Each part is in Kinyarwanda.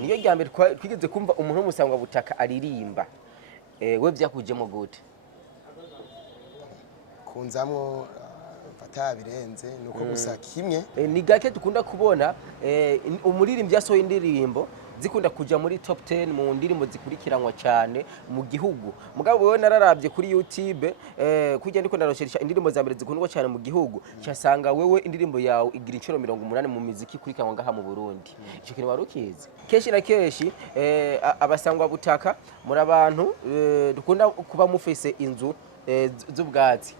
niyo rya mbere twigeze kumva umuntu w'umusangwa butaka aririmba we byakujemo gute kunzamwo batabirenze nuko gusa kimwe ni gake dukunda kubona umuririmbyi yasohoye indirimbo zikunda kuja muri top 10 mu ndirimbo zikurikiranwa cyane mu gihugu mugabo wewe nararabye kuri YouTube kujya ndiko ndarosherisha indirimbo za mbere zikundwa cyane mu gihugu cyasanga wewe indirimbo yawe igira incuro 80 mu muziki kurikiranwa ngaha mu Burundi ico kintu warukizi keshi na keshi abasangwa butaka muri abantu dukunda kuba mufise inzu z'ubwatsi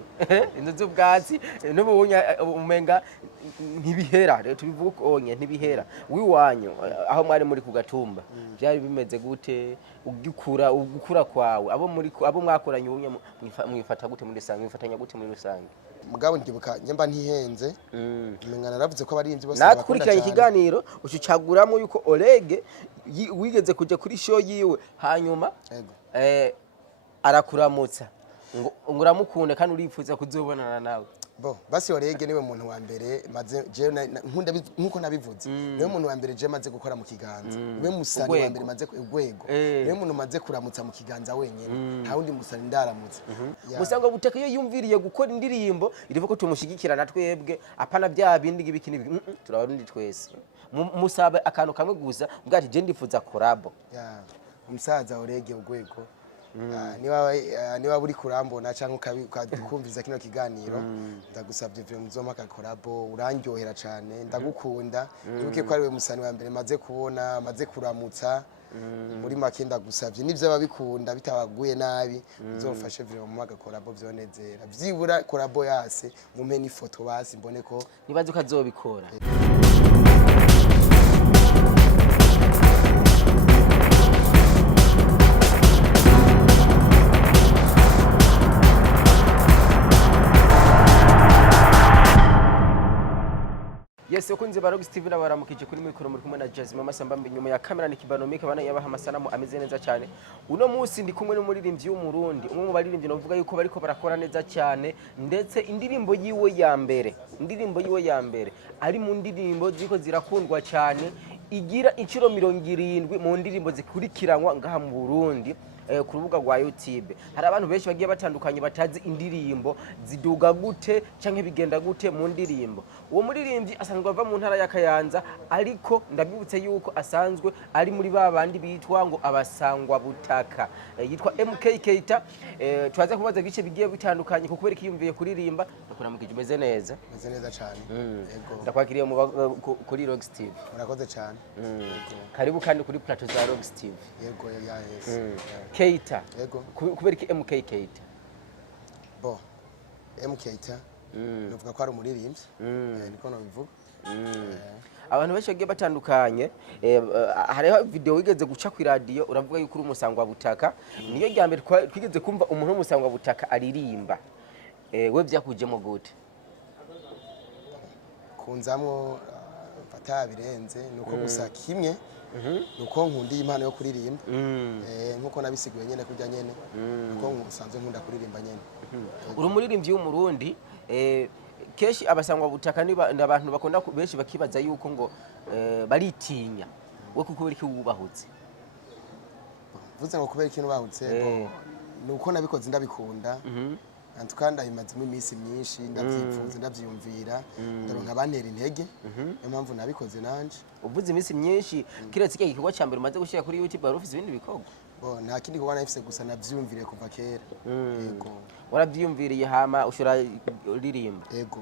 inzu z'ubwatsi n'ubunya umenga ntibihera rero tubivuga onye ntibihera wiwanyu aho mwari muri ku gatumba byari bimeze gute ugukura kwawe abo mwakoranye ubunya mwifata gute muri rusange mwifatanya gute muri rusange mugabo ndibuka nyamba ntihenze umenga naravuze ko abarinzi bose nakurikiranye ikiganiro ucucaguramo yuko Oleg wigeze kuja kuri show yiwe hanyuma arakuramutsa ngo uramukunda kandi urifuza kuzobonana nawe bo basi Orege niwe muntu wa mbere maze je nkunda nkuko nabivuze niwe muntu wa mbere je maze gukora mu kiganza niwe musani wa mbere maze urwego niwe muntu maze kuramutsa mu kiganza wenyene nta wundi musani ndaramutsa musanga butaka iyo yumviriye gukora indirimbo irivuga ko tumushigikira na twebwe apana bya bindi gibiki nibi turabarundi twese musabe akantu kamwe gusa mbwati je ndifuza collabo umusaza Orege urwego niba buri kurambona cyangwa ukakumviza kino kiganiro ndagusabye vyo muzoma ka collabo urandyohera cyane ndagukunda nibuke ko ari we musani wa mbere maze kubona maze kuramutsa muri make ndagusabye nivyo babikunda bitabaguye nabi uzofashe vyo mu maga collabo vyonezera vyibura collabo yase mumpe ni foto basi mbone ko nibaze ukazobikora Yes, ukunze Barog Steve nabaramukije kuri mikoro muri kumwe na Jasmine Masamba nyuma ya kamera ni Kibanomike bana yabaha amasanamu ameze neza cyane. Uno munsi ndi kumwe n'umuririmbyi w'umurundi, umwe mu baririmbyi navuga yuko bariko barakora neza cyane ndetse indirimbo yiwe ya mbere ari mu ndirimbo ziko zirakundwa cyane igira incuro 70 mu ndirimbo zikurikiranwa ngaha mu Burundi. Ku rubuga rwa YouTube hari abantu benshi bagiye batandukanye batazi indirimbo ziduga gute canke bigenda gute mu ndirimbo uwo muririmbyi asanzwe ava mu ntara ya Kayanza ariko ndabibutse yuko asanzwe ari muri babandi bitwa ngo abasangwa butaka yitwa MK Keita twaza kubaza bice bigiye bitandukanye kuko bereka yumviye kuririmba ndakora mu kijumeze neza cyane yego ndakwakiriye kuri Rock Steve murakoze cyane karibu kandi kuri plateau za Rock Steve yego yes Keita yego kubera ki MK Keita bo MK Keita nuvuga ko ari umuririmbyi niko nabivuga abantu benshi bagiye batandukanye hariho video wigeze guca ku radio uravuga yuko uri umusangwa butaka niyo rya mbere twigeze kumva umuntu w'umusangwa butaka aririmba we byakujemo gute kunzamwo batabirenze nuko gusa kimwe nuko nkundiye impano yo kuririmba nkuko nabisiguye nyene kujya nyene nuko nsanzwe nkunda kuririmba nyene uri umuririmbyi w'umurundi keshi abasangwa butaka ni abantu bakunda benshi bakibaza yuko ngo baritinya we kuko bari kubahutse vuze ngo kubera ikintu bahutse nuko nabikoze ndabikunda antukanda imazimo iminsi myinshi ndavyifuza ndavyumvira ndaronka bantera intege niyo mpamvu nabikoze nanje uvuze iminsi myinshi kiretse iki gikorwa cyambere umaze gushira kuri YouTube bari ufite ibindi bikorwa bo nta kindi gikorwa nafise gusa navyumvire kuva kera yego waravyumviriye hama ushora uririmba yego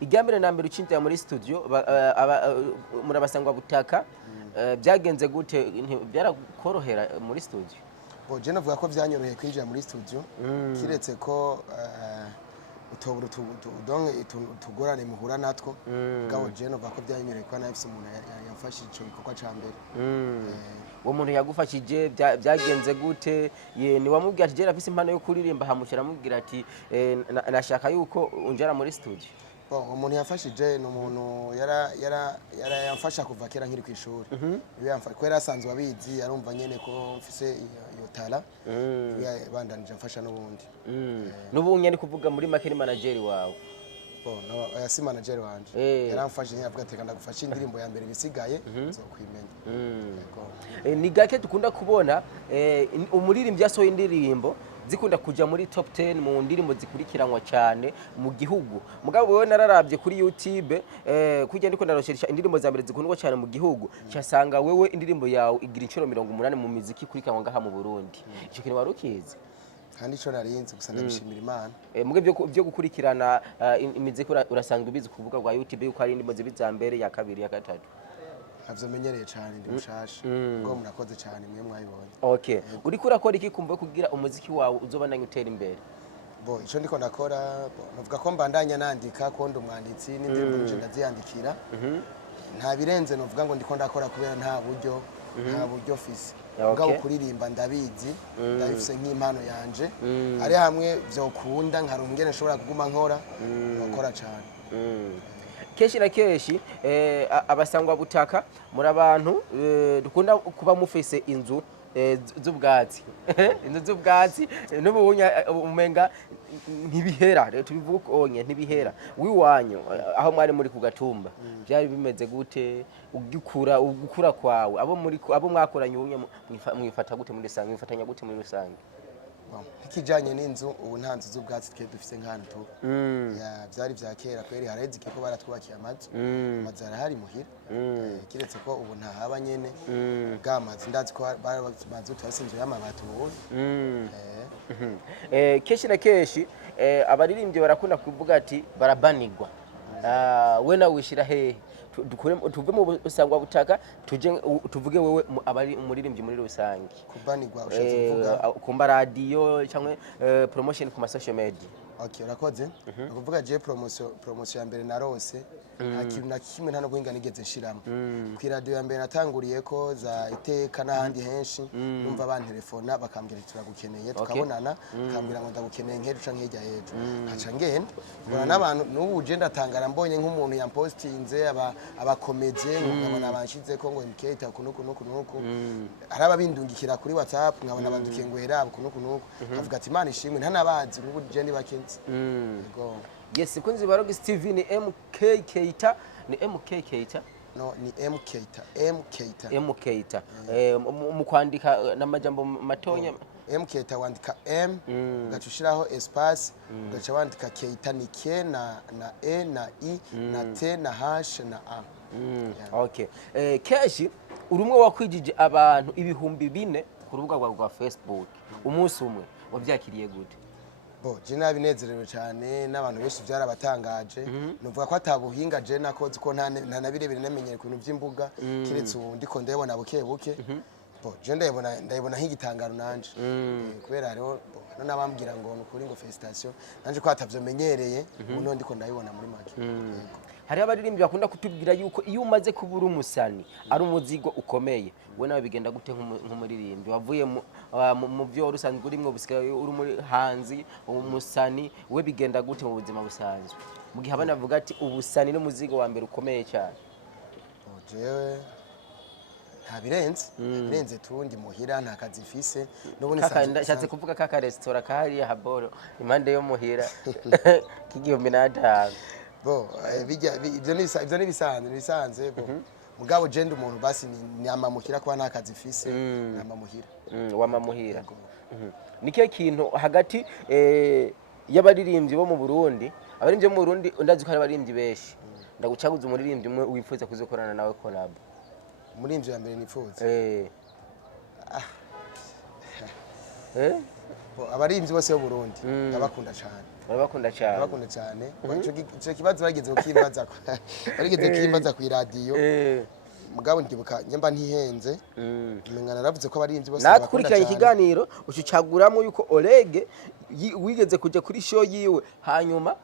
igambere na mbere ucinjira muri studio murabasangwa butaka byagenze gute byarakorohera muri studio bo je navuga ko vyanyoroheye kwinjira muri studio kiretse ko utobura tugorane muhura natwo gabo je navuga ko vyanyoroheye ko nafise umuntu yamfashije ico gikorwa ca mbere uwo muntu yagufashije byagenze gute ni wamubwira ati je nafise impano yo kuririmba hamushira amubwira ati nashaka yuko unjara muri studio umuntu yafashije ni umuntu yamfasha kuva kera nkiri ku ishuri kwera asanzwe abizi arumva nyene ko mfise iyo tara bandanije mfasha n'ubundi n'ubunye ni kuvuga muri make ni manager wawe si manager wanje yaramfashije avuga ati ndagufasha indirimbo ya mbere bisigaye uzokwimenya ni gake dukunda kubona umuririmbyi yasohoye indirimbo zikunda kuja muri top 10 mu ndirimbo zikurikiranwa cyane mu gihugu. Mugabo wewe nararavye kuri YouTube kujya ndiko ndarosheresha indirimbo za mbere zikundwa cyane mu gihugu, cyasanga wewe indirimbo yawe igira incuro 80 mu muziki ikurikiranwa ngaha mu Burundi. Ico kintu warukize? kandi ico narinzi gusa ndabishimira Imana. Muge byo gukurikirana imiziki urasanga ubizi kuvuga rwa YouTube yuko ari indirimbo zibiza mbere ya kabiri ya gatatu. Navyo menyereye cyane ndi mushasha. Ngo murakoze cyane mwe mwayibonye. Okay. Uriko urakora iki kumva kugira umuziki wawe uzobandanya utera imbere? Bo ico ndiko ndakora novuga ko mbandanya nandika ko ndi umwanditsi n'indirimbo nje ndaziyandikira. Nta birenze novuga ngo ndiko ndakora kubera nta buryo fise. Ngabo kuririmba ndabizi ndabifise nk'impano yanje ari hamwe vyokunda nkarungene nshobora kuguma nkora nkora cyane. Keshi na keshi abasangwa butaka muri abantu dukunda kuba mufise inzu z'ubwatsi inzu z'ubwatsi n'ubunya umenga ntibihera rero tubivuga onye ntibihera wiwanyu aho mwari muri ku gatumba byari bimeze gute ugukura kwawe abo mwakoranye ubunye mwifata gute muri rusange mwifatanya gute muri rusange? Ikijanye n'inzu ubu nta nzu z'ubwatsi twe dufise nk'ahantu byari vya kera kweri hareze ko baratwubakiye amazu arahari muhira kiretse ko ubu ntahaba nyene bw'amazi ndazi ko amazu twasinzwe y'amabati ubu. Keshi na keshi abaririmbyi barakunda kuvuga ati barabanirwa we nawe wishira hehe tuve mu busangwa butaka tuvuge wewe abari umuririmbyi muri rusange kubanirwa ushatse kuvuga kumba radio cyangwa promotion ku social media? Okay, urakoze. Ukuvuga je promotion ya mbere narose nta kintu na kimwe nta no guhinga nigeze nshiramo. Ku radio ya mbere natanguriye ko za iteka n'ahandi henshi numva abantelefona bakambwira turagukeneye tukabonana bakambwira ngo ndagukeneye nk'ejo canke hirya y'ejo haca ngenda mbona n'abantu n'ubu je ndatangara mbonye nk'umuntu yampostinze abakomedie nkabona abanshize ko ngo MK kunuku araba bindungikira kuri WhatsApp nkabona bandukiye ngo herabo kunuku avuga ati Imana ishimwe nta nabazi n'ubu je ni bake. Yes, kunzi Barogi Steve ni MK Keita, ni MK Keita? No, ni M Keita, M Keita. M Keita. Mu kwandika n'amajambo matonya M Keita wandika M ugacushiraho espace ugaca wandika Keita ni K na E na I na T na H na A. Okay. Keshi urumwe wakwijije abantu ibihumbi 4 ku rubuga rwa Facebook umunsi umwe wabyakiriye gute? Bo je nabinezerewe cyane n'abantu benshi byarabatangaje nuvuga ko atabuhinga je nakoze ko nta nabirebere namenyere ku bintu by'imbuga kiretse ubu ndiko ndabona buke bo je ndabona nk'igitangaro nanje kubera rero n'abambwira ngo nukuri ngo felicitation nanje ko atavyo menyereye ubu ndiko ndabibona muri make. Hari abaririmbyi bakunda kutubwira yuko iyo umaze kubura umusani ari umuzigo ukomeye we nawe bigenda gute nk'umuririmbyi wavuye mu byo rusanzwe urimwe busigaye uri muri hanzi umusani we bigenda gute mu buzima busanzwe mu gihe abana bavuga ati ubusani n'umuzigo wa mbere ukomeye cyane? Jewe nta birenze tundi muhira nta kazi mfise n'ubundi shatse kuvuga kaka restaurant kahari ya Haboro impande yo muhira k'igihumbi n'atanu. Bo ibyo ni bisanzwe bo mugabo je ndi umuntu basi nyamamuhira kwa nta kazi mfise nyamamuhira wamamuhira. Nike kintu hagati y'abaririmbyi bo mu Burundi abaririmbyi bo mu Burundi ndazi ko ari abaririmbyi benshi ndagucaguza umuririmbyi umwe wifuza kuzokorana nawe collab? Umuririmbyi wa mbere nifuza abaririmbyi bose bo Burundi ndabakunda cyane. Barabakunda cyane. Barabakunda cyane. Ico kibazo bageze kimbaza ku radio. Mugabo ndibuka nyamba ntihenze. Menga naravuze ko abaririmbyi bose bakunda cyane. Nakurikiranye ikiganiro ucicaguramo yuko Olege wigeze kuja kuri show yiwe hanyuma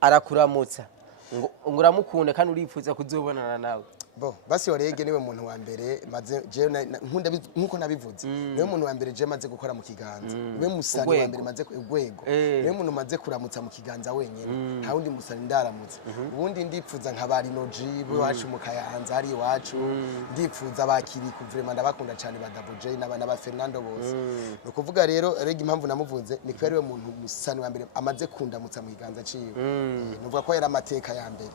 arakuramutsa ngo uramukunda kandi urifuza kuzobonana nawe. Bo basi Olege niwe muntu wa mbere maze je nkunda nkuko nabivuze niwe muntu wa mbere je maze gukora mu kiganza niwe musani wa mbere maze urwego niwe muntu maze kuramutsa mu kiganza wenyene nta wundi musani ndaramutsa ubundi ndipfuza nk'abari noji bo wacu mu Kayanza hari iwacu ndipfuza bakiri ku vraiment ndabakunda cyane ba Double J n'abana ba Fernando bose no kuvuga rero Olege impamvu namuvuze ni ko ariwe muntu musani wa mbere amaze kundamutsa mu kiganza ciwe nuvuga ko yari amateka ya mbere.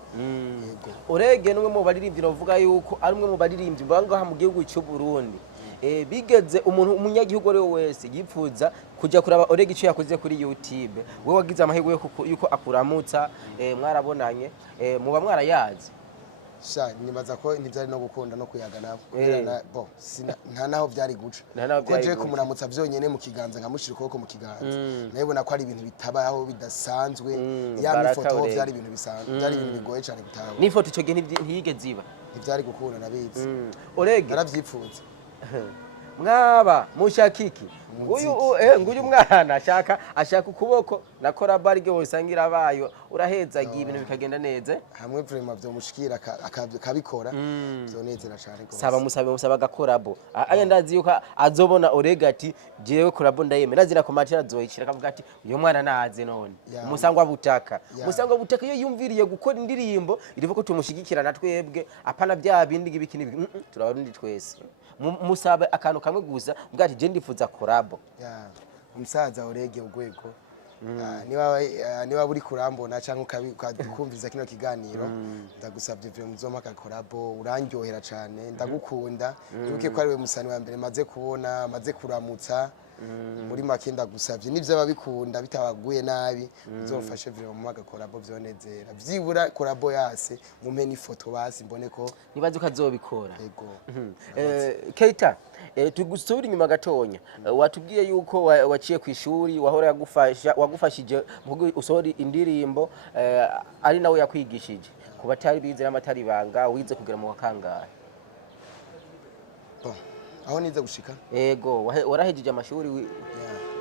Olege niwe mu baririmbyi novuga kubona yuko ari umwe mu baririmbyi bangaha mu gihugu cy'u Burundi bigeze umunyagihugu ari wese yipfuza kujya kuraba Oreg icyo yakoze kuri YouTube. We wagize amahirwe yuko akuramutsa mwarabonanye muba mwarayazi sha nibaza ko ntibyari no gukunda no kuyaga nabo bo nta naho byari guca ko je kumuramutsa byonyene mu kiganza nkamushira ukuboko mu kiganza nayibona ko ari ibintu bitabaho bidasanzwe ya mifoto byari ibintu bisanzwe byari ibintu bigoye cyane gutahura n'ifoto icyo gihe ntiyigeze iba ntibyari gukunda nabizi Oreg narabyipfuza mwaba mushakiki nguyu mwana ashaka ukuboko na collab arige wosangira abayo urahezagiye ibintu bikagenda neza hamwe vraiment byo mushikira akabikora byonezera cyane gose musaba gakorabo aya ndazi yuko azobona Oreg ati jewe collab ndayeme nazira ko matira azoyikira akavuga ati uyu mwana naze none musangwa butaka iyo yumviriye gukora indirimbo irivuga ko tumushigikira na twebwe apana bya bindi gibikini turabarundi twese musabe akantu kamwe gusa mbwa ati je ndifuza collab umusaza Oreg ugwego niba buri kurambona cyangwa ukakumviza kino kiganiro ndagusabye vyo muzoma ka collab urandyohera cyane ndagukunda nibuke ko ari we musani wa mbere maze kubona maze kuramutsa muri make ndagusabye nivyo babikunda bitabaguye nabi uzofashe vyo mu collab vyonezera vyibura collab yase mumpe n'ifoto basi mbone ko nibaze ukazobikora yego Keita tugusubira inyuma gatonya watubwiye yuko waciye ku ishuri wahora wagufashije mu usori indirimbo ari nawe yakwigishije kuba tari bize n'amatari banga wize kugira mu wakangahe aho nize gushika yego warahejeje amashuri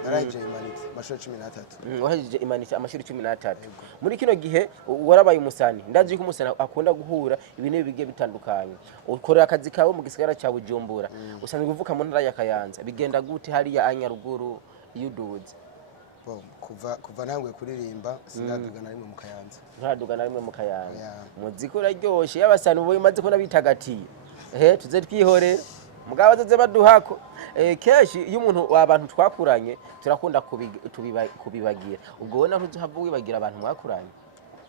narahejeje imanitse amashuri 13 wahejeje imanitse amashuri 13 muri kino gihe warabaye umusani ndazi ko umusani akunda guhura ibintu bigiye bitandukanye ukorera akazi kawe mu gisigara cya Bujumbura usanzwe uvuka mu ntara ya Kayanza bigenda gute hari ya Anyaruguru yuduze kuva ntanguye kuririmba sinaduga na rimwe mu Kayanza ntaduga na rimwe mu Kayanza muziki uraryoshe y'abasani ubu bimaze ko nabitagatiye tuze twihorera mugabo baze baduhako keshi iyo umuntu abantu twakuranye turakunda kubibagira ubwo wona ntuzuhava wibagira abantu mwakuranye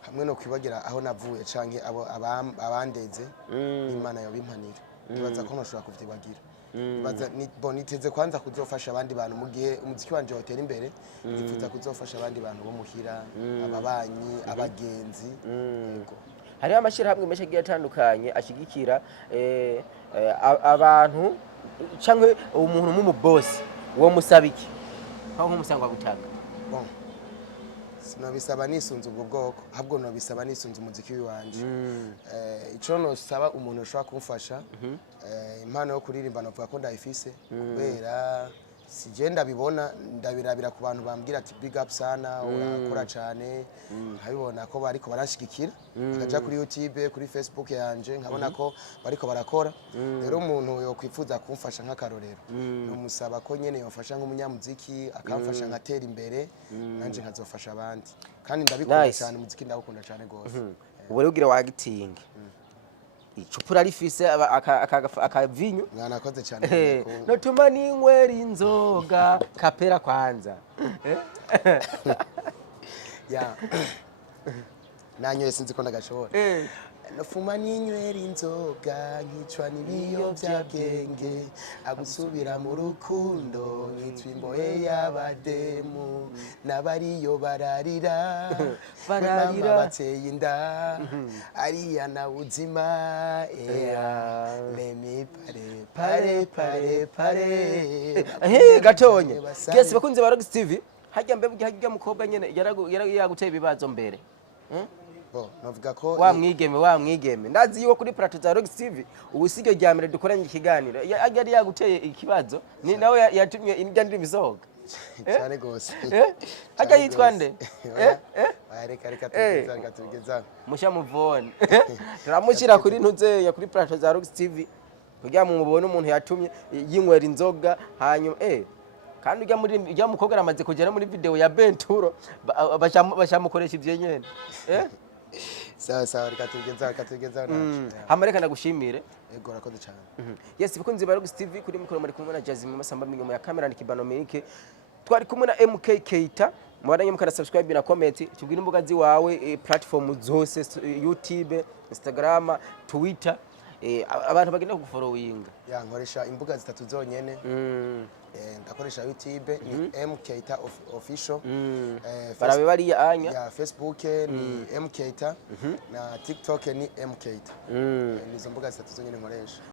hamwe no kwibagira aho navuye canke abandeze Imana yo bimpanira nibaza ko nashobora kuvyibagira baza niteze kwanza kuzofasha abandi bantu mu gihe umuziki wanje wotera imbere nifuza kuzofasha abandi bantu bo muhira ababanyi abagenzi yego hariho amashirahamwe menshi agiye atandukanye ashigikira abantu cyangwa umuntu mu boss wo musabiki aho nk'umusangwa gutanga sinabisaba nisunze ubwo bwoko ahubwo nabisaba nisunze umuziki wanje ico no saba umuntu ushobora kumfasha impano yo kuririmba navuga ko ndayifise kubera sijenda bibona ndabirabira ku bantu bambwira ati big up sana urakora cyane nkabibona ko bariko barashigikira akaja kuri YouTube kuri Facebook yanje nkabona ko bariko barakora rero umuntu yo kwifuza kumfasha nk'akarorero numusaba ko nyene yofasha nk'umunyamuziki akamfasha ngatera imbere nanje nkazofasha abandi kandi ndabikunda cyane umuziki ndawukunda cyane gose ubu rero ugira wagitinga icupura rifise akavinyu mwanakoze cyane notuma ninywera inzoga kapera kwanza nanyoye sinzi ko ndagashobora nofuma ninywera inzoga nkicwa n'ibiyovyabwenge agusubira mu rukundo nkitwa imbohe y'abademu n'abariyo bararira bateye inda ariya na buzima lemi pare gatonye gese bakunze ba Rock TV hajya mbebwe mukobwa nyene yaraguteye ibibazo mbere navuga ko wa mwigeme ndazi yuko kuri plateau za Rock TV ubusige rya mbere dukoranye ikiganiro yari yaguteye ikibazo ni nawe yatumye indya ndi bizoga cyane gose hajya yitwa nde reka tugeza musha muvone turamushyira kuri ntuze ya kuri plateau za Rock TV kugira mu mubone umuntu yatumye yinywera inzoga hanyuma kandi ujya mukobwa aramaze kugera muri video ya Benturo bashamukoresha ivyo nyene sawa reka tugeza hamareka ndagushimire yego rakoze cyane yes bikunze ba Rock TV kuri mikoro muri kumwe na Jazima Masamba inyuma ya kamera ni Kibanomike twari kumwe na MK Keita mwaranye mukara subscribe na comment tubwire imbuga ziwawe platform zose YouTube Instagram Twitter abantu bagenda kuguforowinga ya nkoresha imbuga zitatu zonyene ndakoresha YouTube ni mkeita official barabe bariya anya ya Facebook ni mkeita na TikTok ni mkeita nizo mbuga zitatu zonyene nkoresha